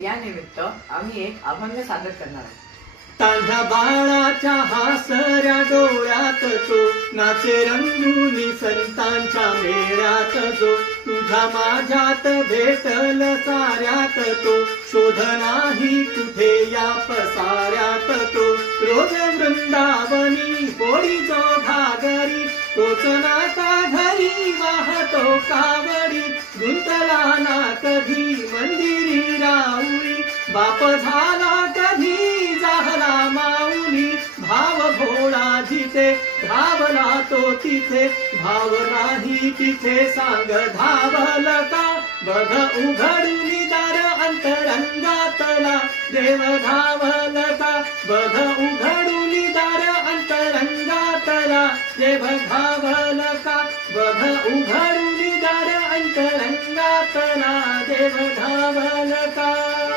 या निमित्त आम्ही एक अभंग सादर करणार आहोत. तान्ह्या बाळाच्या हासऱ्या डोळ्यात तो नाचे रंगुनी संतांच्या मेळ्यात जो तुझ्या माझ्यात भेटल साऱ्यात तो शोध नाही कुठे या पसाऱ्यात तो रोज वृंदावनी पोळी जो घागरी तोच नाता घरी वाहतो कावडी गुंतला ना कधी मंदिरी राऊळी बाप झाला कधी जाहला माऊली भाव भोळा जिथे धावला तो तिथे भाव नाही तिथे सांग धावल का बघ उघडून दार अंतरंगातला देव धावल का बघ उघडून दार अंतरंगातला देव धावल का बघ उघडून दार अंतरंगातला देव धावल